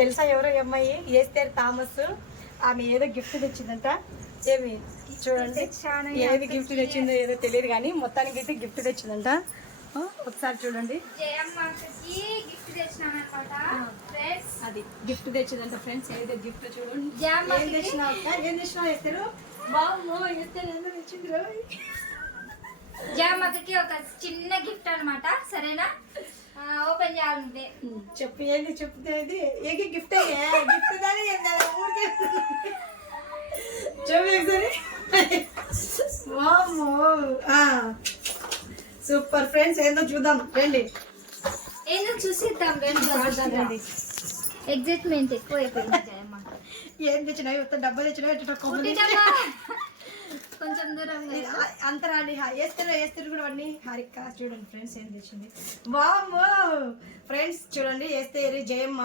తెలుసా ఎవరో అమ్మాయి ఎస్తేర్ థామస్, ఆమె ఏదో గిఫ్ట్ తెచ్చిందంట. ఏమి చూడండి, ఏది గిఫ్ట్ తెచ్చిందో ఏదో తెలియదు కానీ మొత్తానికి అయితే గిఫ్ట్ తెచ్చిందంట. ఒకసారి చూడండి, అది గిఫ్ట్ తెచ్చిందంట ఫ్రెండ్స్. ఏదో గిఫ్ట్ చూడండి. ఏం తెచ్చినావు ఎస్తారు? బామ్మో ఎస్తారు ఏదో తెచ్చింది. జామకి ఒక చిన్న గిఫ్ట్ అన్నమాట. సరేనా, ఓపెన్ చేయాలంటే చెప్పు, ఏంది చెప్తే ఏ గిఫ్ట్ అయ్యా? గిఫ్ట్ దాని ఊరికే సూపర్ ఫ్రెండ్స్, ఏందో చూద్దాం రండి. ఏందో చూసిద్దాం రండి. ఎగ్జైట్మెంట్ ఎక్కువ అయిపోయింది. ఏం తెచ్చినాయి? డబ్బా తెచ్చినా కొంచెం దూరం అంతరాని వేస్తారు కూడా అన్ని. హారిక చూడండి ఫ్రెండ్స్ ఏం తెచ్చింది. వామ్మో ఫ్రెండ్స్ చూడండి, వేస్తే జయమ్మ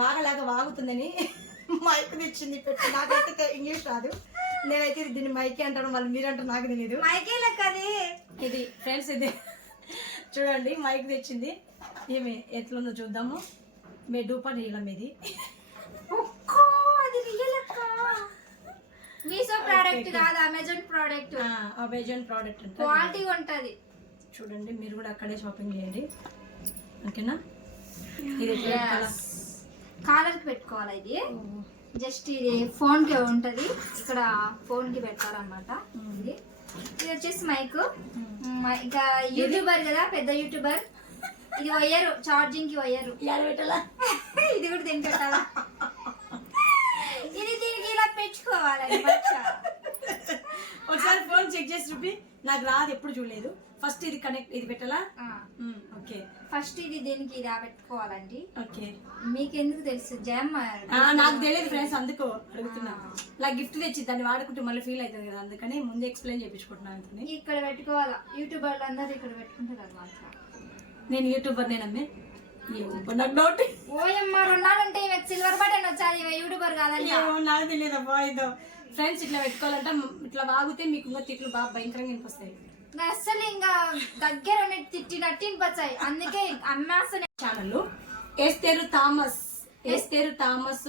వాగలాగా వాగుతుందని మైక్ తెచ్చింది. పెట్టి నాకైతే ఇంగ్లీష్ రాదు, నేనైతే దీన్ని మైకే అంటాను, మళ్ళీ మీరంటారు నాకు తెలియదు. మైకే లెక్క ఇది ఫ్రెండ్స్, ఇది చూడండి మైక్ తెచ్చింది. ఏమి ఎట్లుందో చూద్దాము. మీ డూపా నీళ్ళం ఇది. మీషో ప్రోడక్ట్ కాదు, అమెజాన్ ప్రోడక్ట్. అమెజాన్ ప్రోడక్ట్ అంటే క్వాలిటీ ఉంటది. చూడండి, మీరు కూడా అక్కడే షాపింగ్ చేయండి, ఓకేనా? ఇది కాలర్ కి పెట్టుకోవాలి. ఇది జస్ట్ ఇది ఫోన్ కి ఉంటది, ఇక్కడ ఫోన్ కి పెట్టాలన్నమాట. ఇది వచ్చేసి మైక్. ఇంకా యూట్యూబర్ కదా, పెద్ద యూట్యూబర్. ఇది వయ్యారు, ఛార్జింగ్ కి వయ్యారు. ఇది కూడా దీనికి పెట్టాలా? ఇది దీనికి ఇలా పెట్టుకోవాలి. ఒకసారి ఫోన్ చెక్ చేసి చూపి, నాకు రాదు, ఎప్పుడు చూడలేదు. ఫస్ట్ ఇది కనెక్ట్, ఇది పెట్టాలా? ఓకే, ఫస్ట్ ఇది దీనికి ఇలా పెట్టుకోవాలండి. ఓకే, మీకు ఎందుకు తెలుసు? జయమ్మ నాకు తెలియదు ఫ్రెండ్స్, అందుకో అడుగుతున్నా. ఇలా గిఫ్ట్ తెచ్చి దాన్ని వాడుకుంటే మళ్ళీ ఫీల్ అవుతుంది కదా, అందుకని ముందే ఎక్స్ప్లెయిన్ చేయించుకుంటున్నాను. ఇక్కడ పెట్టుకోవాలా, యూట్యూబర్లు అందరూ ఇక్కడ పెట్టుకుంటారు అనమాట. నేను యూట్యూబర్ నేనమ్మే, నాకు డౌట్. ఓయమ్మ రెండాలంటే సిల్వర్ బటన్ వచ్చాది, యూట్యూబర్ కాదని నాకు తెలియదు అబ్బా. ఇదో ఫ్రెండ్స్ ఇట్లా పెట్టుకోవాలంటే, ఇట్లా వాగితే మీకు ఇంకా తిట్లు బాగా భయంకరంగా వినిపిస్తాయి. అసలు ఇంకా దగ్గర తిట్టినట్టు వినిపించాయి, అందుకే అమ్మాసనే. ఛానల్ ఎస్తేరు థామస్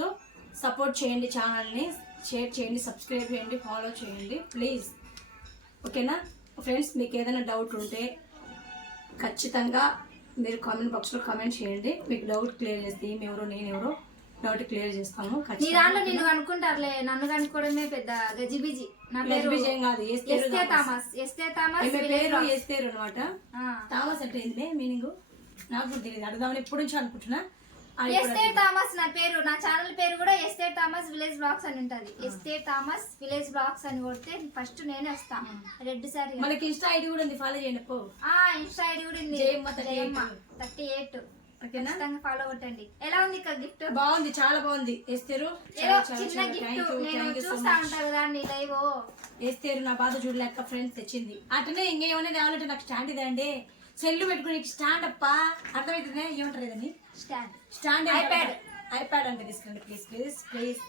సపోర్ట్ చేయండి, ఛానల్ని షేర్ చేయండి, సబ్స్క్రైబ్ చేయండి, ఫాలో చేయండి ప్లీజ్, ఓకేనా ఫ్రెండ్స్? మీకు ఏదైనా డౌట్ ఉంటే ఖచ్చితంగా మీరు కామెంట్ బాక్స్లో కామెంట్ చేయండి. మీకు డౌట్ క్లియర్ చేస్తే ఎవరో నేనెవరో డౌట్ క్లియర్ చేస్తాము. నీ దాంట్లో నేను అనుకుంటారులే, నన్ను కనుక్కోవడమే పెద్ద గజిబిజి. నా పేరు ఏం కాదు, ఎస్తే థామస్. పేరు ఎస్తేరు అనమాట. థామస్ అంటే ఏంటి మీనింగ్ నాకు తెలియదు, అడుగుదామని ఎప్పటి నుంచి అనుకుంటున్నా. ఎస్టేర్ థామస్ నా పేరు, నా ఛానల్ పేరు కూడా ఎస్టేర్ థామస్ విలేజ్ బ్లాగ్స్ అని ఉంటది. ఎస్టేర్ థామస్ విలేజ్ బ్లాగ్స్ అని కొడితే ఫస్ట్ నేనే వస్తా. Red sorry. మనకి ఇన్స్టా ఐడి కూడా ఉంది, ఫాలో చేయండి. ఇన్స్టా ఐడి కూడా ఉంది, 38. ఖచ్చితంగా ఫాలో కొట్టండి. ఎలా ఉంది గిఫ్ట్? బాగుంది, చాలా బాగుంది. ఎస్తేరు చిన్న గిఫ్ట్, నేను చూస్తా ఉంటా కదా లైవ్. ఎస్తేరు నా బాధ చూడలేక ఫ్రెండ్స్ తెచ్చింది. అటనే ఇంకేమైనా కావాలంటే నాకు స్టాండ్ ఇదే అండి, సెల్లు పెట్టుకుని స్టాండ్ అప్ప, అర్థమవుతుంది ఏమంటారు ఇదని? స్టాండ్ ఐప్యాడ్ అంటే తీసుకురండి ప్లీజ్.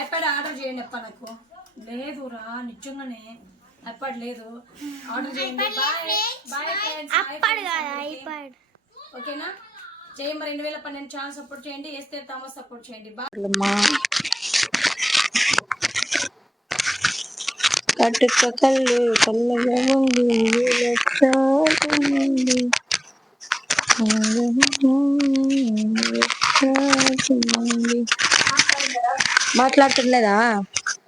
ఐప్యాడ్ ఆర్డర్ చేయండి అప్ప. నాకు లేదు రా, నిజంగానే ఐప్యాడ్ లేదు, ఆర్డర్ చేయండి. ఓకేనా? జయమ్మ 2012 ఛానల్ సపోర్ట్ చేయండి, ఎస్తేర్ థామస్ సపోర్ట్ చేయండి. కట్టుక కళ్ళు కళ్ళగా ఉంది, మాట్లాడుతుండలేదా?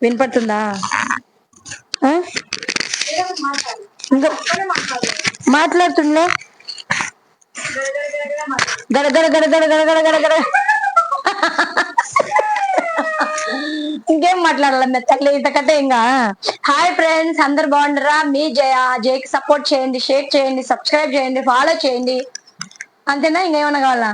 వినపడుతుందా? మాట్లాడుతుండే గడ గడ గడ గడ గడ గడ గడ గడ. ఇంకేం మాట్లాడాలి తల్లి ఇంతకంటే ఇంకా. హాయ్ ఫ్రెండ్స్, అందరు బాగుండరా? మీ జయకి సపోర్ట్ చేయండి, షేర్ చేయండి, సబ్స్క్రైబ్ చేయండి, ఫాలో చేయండి. అంతేనా? ఇంకేమన్నా కావాలా?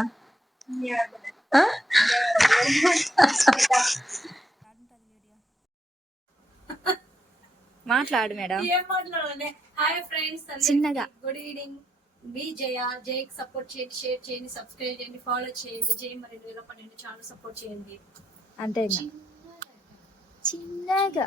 మాట్లాడు మేడం. ఏం మాట్లాడాలి? హాయ్ ఫ్రెండ్స్, చిన్నగా గుడ్ ఈవినింగ్. మీ జయకి సపోర్ట్ చేయండి, షేర్ చేయండి, సబ్స్క్రైబ్ చేయండి, ఫాలో చేయండి. జయ మరి 2012 ఛానల్ సపోర్ట్ చేయండి. అంతే చిన్నగా.